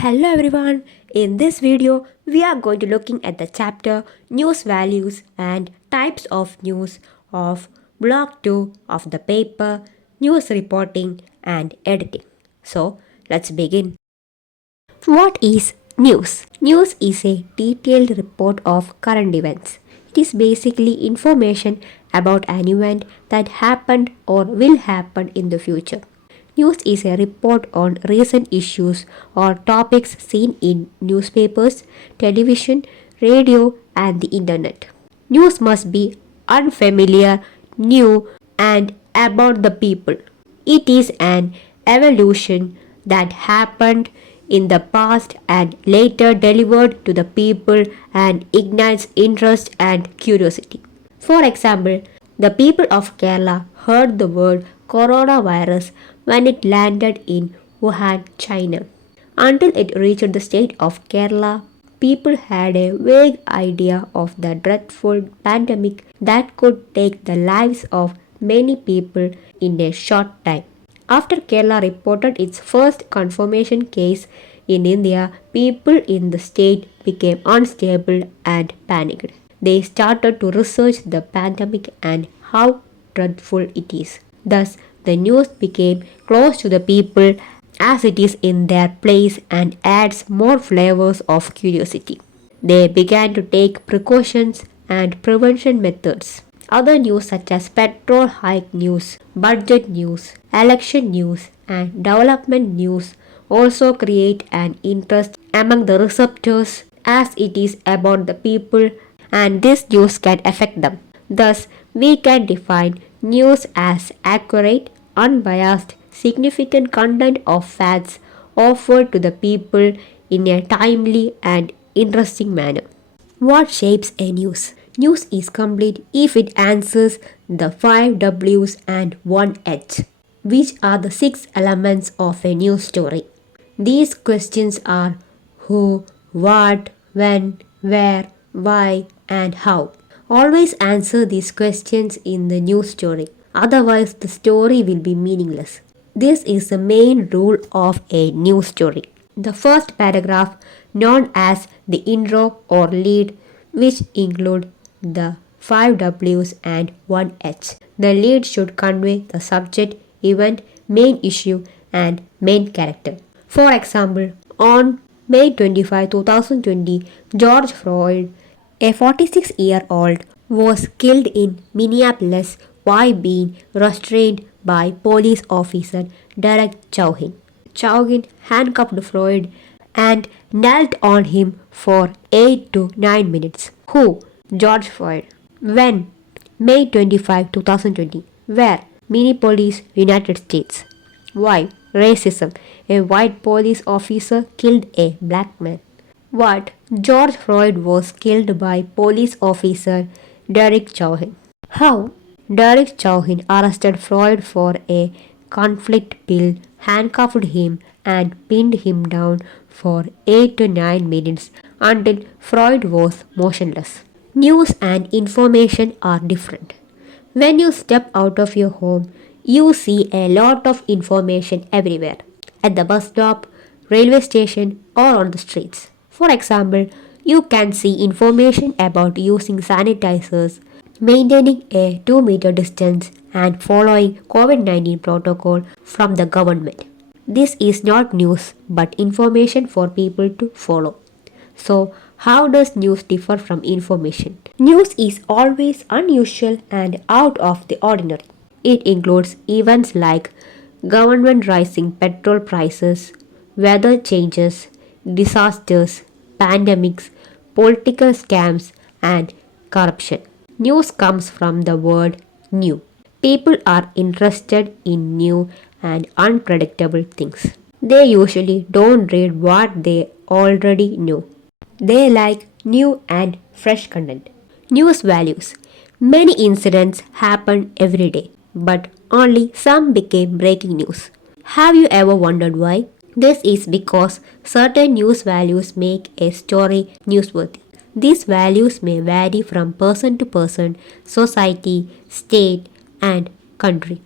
Hello everyone. In this video, we are going to looking at the chapter News Values and Types of News of Block 2 of the paper News Reporting and Editing. So, let's begin. What is news? News is a detailed report of current events. It is basically information about an event that happened or will happen in the future. News is a report on recent issues or topics seen in newspapers, television, radio, and the internet. News must be unfamiliar, new, and about the people. It is an evolution that happened in the past and later delivered to the people and ignites interest and curiosity. For example, the people of Kerala heard the word coronavirus when it landed in Wuhan, China. Until it reached the state of Kerala, people had a vague idea of the dreadful pandemic that could take the lives of many people in a short time. After Kerala reported its first confirmation case in India, people in the state became unstable and panicked. They started to research the pandemic and how dreadful it is. Thus, the news became close to the people as it is in their place and adds more flavors of curiosity. They began to take precautions and prevention methods. Other news such as petrol hike news, budget news, election news, and development news also create an interest among the receptors as it is about the people and this news can affect them. Thus, we can define news as accurate, unbiased, significant content of facts offered to the people in a timely and interesting manner. What shapes a news? News is complete if it answers the 5 W's and 1 H, which are the 6 elements of a news story. These questions are who, what, when, where, why, and how. Always answer these questions in the news story, otherwise, the story will be meaningless. This is the main rule of a news story. The first paragraph, known as the intro or lead, which include the 5 W's and 1 H. The lead should convey the subject, event, main issue, and main character. For example, on May 25, 2020, George Floyd, a 46-year-old, was killed in Minneapolis while being restrained by police officer Derek Chauvin. Chauvin handcuffed Floyd and knelt on him for 8 to 9 minutes. Who? George Floyd. When? May 25, 2020. Where? Minneapolis, United States. Why? Racism. A white police officer killed a black man. What? George Floyd was killed by police officer Derek Chauvin. How? Derek Chauvin arrested Floyd for a conflict bill, handcuffed him, and pinned him down for 8 to 9 minutes until Floyd was motionless. News and information are different. When you step out of your home, you see a lot of information everywhere at the bus stop, railway station, or on the streets. For example, you can see information about using sanitizers, maintaining a 2-meter distance, and following COVID-19 protocol from the government. This is not news but information for people to follow. So, how does news differ from information? News is always unusual and out of the ordinary. It includes events like government rising petrol prices, weather changes, disasters, pandemics, political scams, and corruption. News comes from the word new. People are interested in new and unpredictable things. They usually don't read what they already know. They like new and fresh content. News values. Many incidents happen every day, but only some became breaking news. Have you ever wondered why? This is because certain news values make a story newsworthy. These values may vary from person to person, society, state, and country.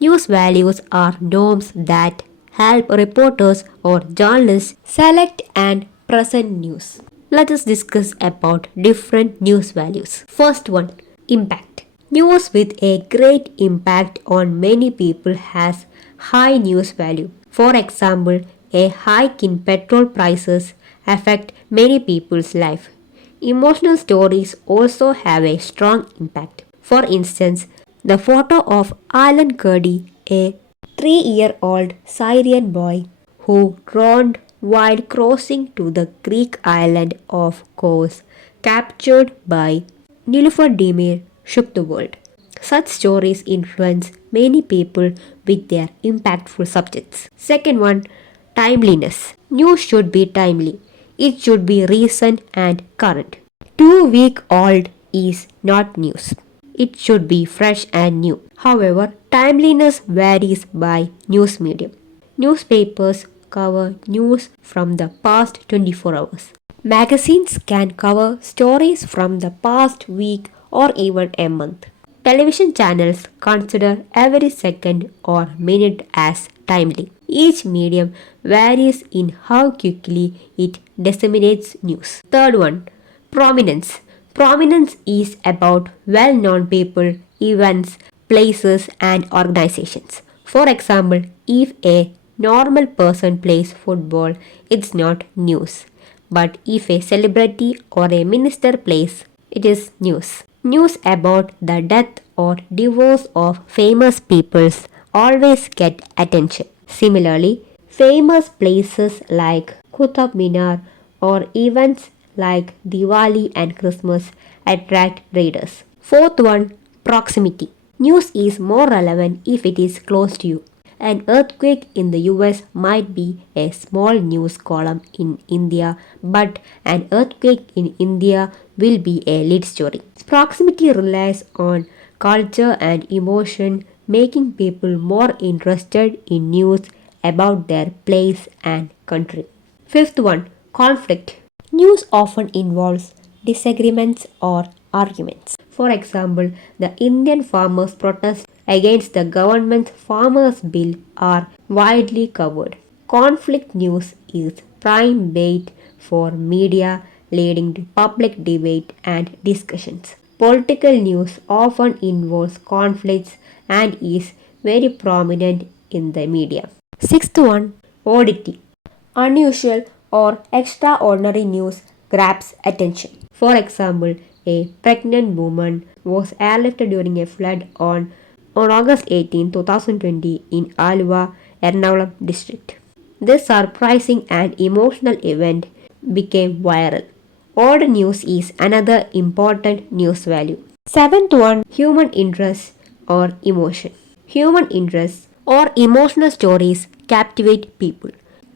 News values are norms that help reporters or journalists select and present news. Let us discuss about different news values. First one, impact. News with a great impact on many people has high news value. For example, a hike in petrol prices affect many people's life. Emotional stories also have a strong impact. For instance, the photo of Alan Kurdi, a 3-year-old Syrian boy who drowned while crossing to the Greek island of Kos, captured by Nilüfer Demir, shook the world. Such stories influence many people with their impactful subjects. Second one, timeliness. News should be timely. It should be recent and current. 2 week old is not news. It should be fresh and new. However, timeliness varies by news medium. Newspapers cover news from the past 24 hours. Magazines can cover stories from the past week or even a month. Television channels consider every second or minute as timely. Each medium varies in how quickly it disseminates news. Third one, prominence. Prominence is about well known people, events, places, and organizations. For example, if a normal person plays football, it's not news. But if a celebrity or a minister plays, it is news. News about the death or divorce of famous peoples always get attention. Similarly, famous places like Qutb Minar or events like Diwali and Christmas attract readers. Fourth one, proximity. News is more relevant if it is close to you. An earthquake in the US might be a small news column in India, but an earthquake in India will be a lead story. Proximity relies on culture and emotion, making people more interested in news about their place and country. Fifth one, conflict. News often involves disagreements or arguments. For example, the Indian farmers' protests against the government's farmers' bill are widely covered. Conflict news is prime bait for media, leading to public debate and discussions. Political news often involves conflicts and is very prominent in the media. Sixth one, oddity. Unusual or extraordinary news grabs attention. For example, a pregnant woman was airlifted during a flood on August 18, 2020 in Alva, Ernakulam district. This surprising and emotional event became viral. Odd news is another important news value. Seventh one, human interest or emotion. Human interests or emotional stories captivate people.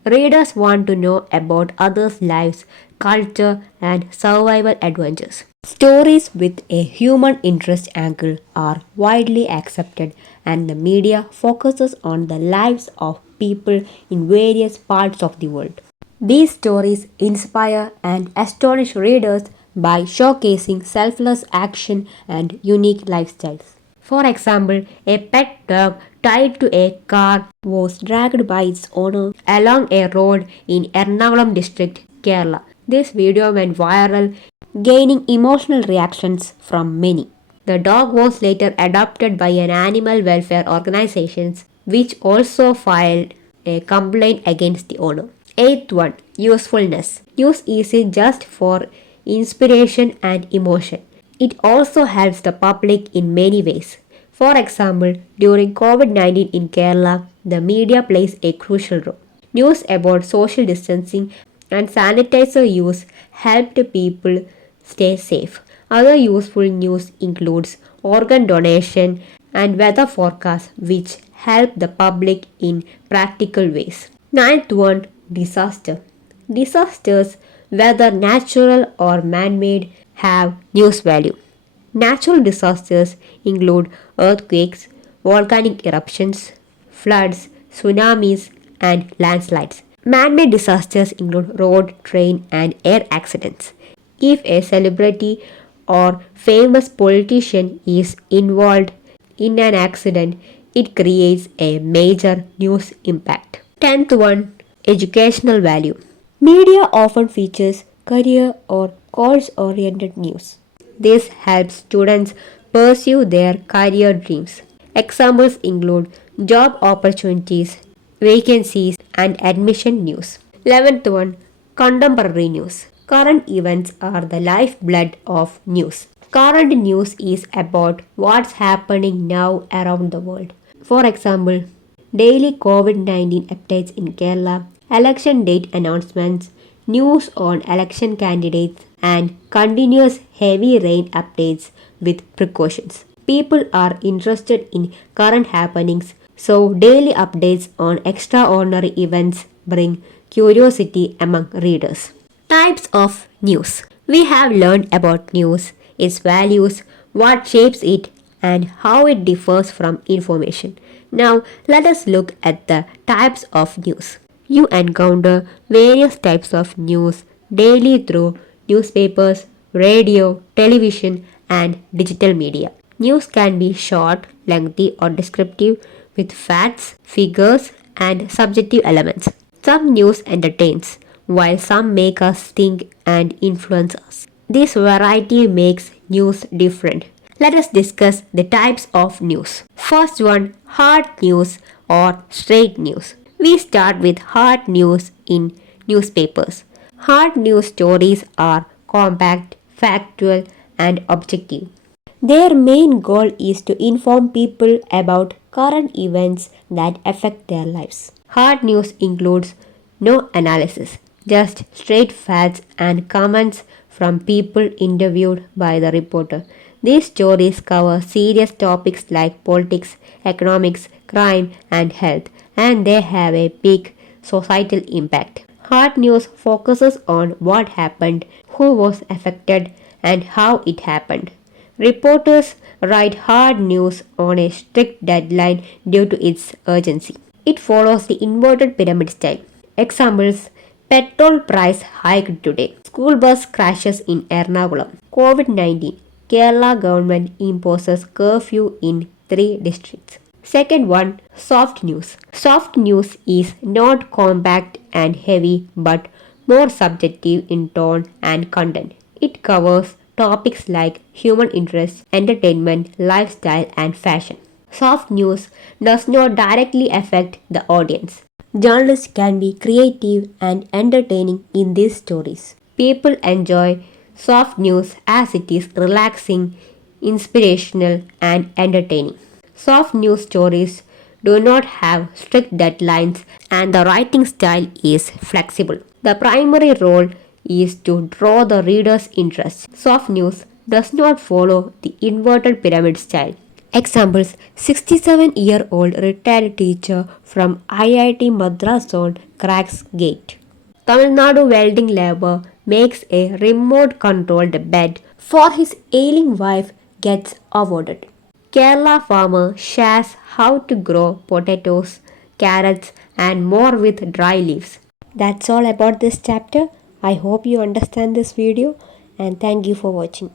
Readers want to know about others' lives, culture, and survival adventures. Stories with a human interest angle are widely accepted, and the media focuses on the lives of people in various parts of the world. These stories inspire and astonish readers by showcasing selfless action and unique lifestyles. For example, a pet dog tied to a car was dragged by its owner along a road in Ernakulam district, Kerala. This video went viral, gaining emotional reactions from many. The dog was later adopted by an animal welfare organization, which also filed a complaint against the owner. Eighth one, usefulness. News isn't just for inspiration and emotion. It also helps the public in many ways. For example, during COVID-19 in Kerala, the media plays a crucial role. News about social distancing and sanitizer use helped people stay safe. Other useful news includes organ donation and weather forecasts which help the public in practical ways. Ninth one, disaster. Disasters, whether natural or man-made, have news value. Natural disasters include earthquakes, volcanic eruptions, floods, tsunamis, and landslides. Man-made disasters include road, train, and air accidents. If a celebrity or famous politician is involved in an accident, it creates a major news impact. 10th one, educational value. Media often features career or course oriented news. This helps students pursue their career dreams. Examples include job opportunities, vacancies, and admission news. 11th one, contemporary news. Current events are the lifeblood of news. Current news is about what's happening now around the world. For example, daily COVID 19 updates in Kerala, election date announcements, news on election candidates, and continuous heavy rain updates with precautions. People are interested in current happenings, so daily updates on extraordinary events bring curiosity among readers. Types of news. We have learned about news, its values, what shapes it, and how it differs from information. Now, let us look at the types of news. You encounter various types of news daily through newspapers, radio, television, and digital media. News can be short, lengthy, or descriptive with facts, figures, and subjective elements. Some news entertains, while some make us think and influence us. This variety makes news different. Let us discuss the types of news. First one, hard news or straight news. We start with hard news in newspapers. Hard news stories are compact, factual, and objective. Their main goal is to inform people about current events that affect their lives. Hard news includes no analysis, just straight facts and comments from people interviewed by the reporter. These stories cover serious topics like politics, economics, crime, and health, and they have a big societal impact. Hard news focuses on what happened, who was affected, and how it happened. Reporters write hard news on a strict deadline due to its urgency. It follows the inverted pyramid style. Examples: petrol price hiked today. School bus crashes in Ernakulam. COVID 19. Kerala government imposes curfew in 3 districts. Second one, soft news. Soft news is not compact and heavy but more subjective in tone and content. It covers topics like human interest, entertainment, lifestyle, and fashion. Soft news does not directly affect the audience. Journalists can be creative and entertaining in these stories. People enjoy soft news as it is relaxing, inspirational, and entertaining. Soft news stories do not have strict deadlines and the writing style is flexible. The primary role is to draw the reader's interest. Soft news does not follow the inverted pyramid style. Examples: 67-year-old retired teacher from IIT Madras on cracks gate. Tamil Nadu welding labor makes a remote controlled bed for his ailing wife gets awarded. Kerala farmer shares how to grow potatoes, carrots, and more with dry leaves. That's all about this chapter. I hope you understand this video and thank you for watching.